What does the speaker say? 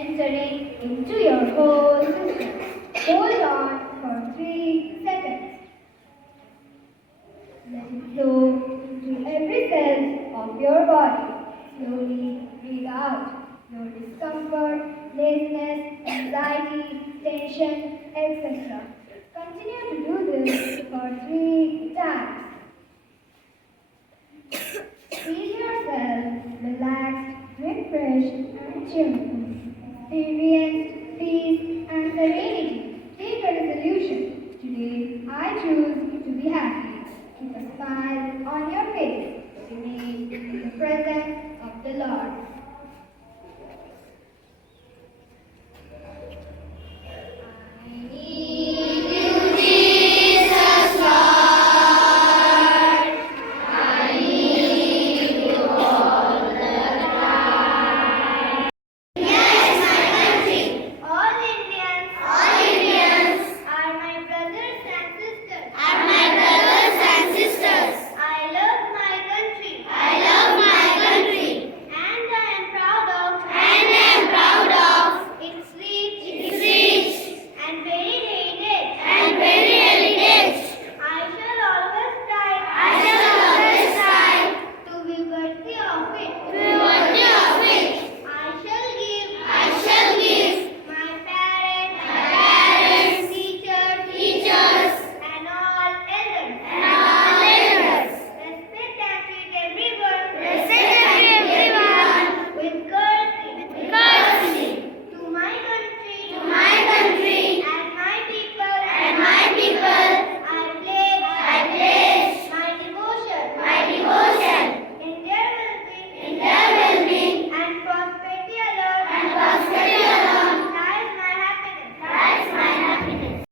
entering into your whole system. Hold on for 3 seconds. Let it flow into every cell of your body. Slowly breathe out your discomfort, laziness, anxiety, tension, etc. Continue to do this for 3 times. Feel yourself relaxed, refreshed, and cheerful. Experience peace and serenity. Take a resolution. Today, I choose to be happy. Keep a smile on your face. Remain in the presence of the Lord.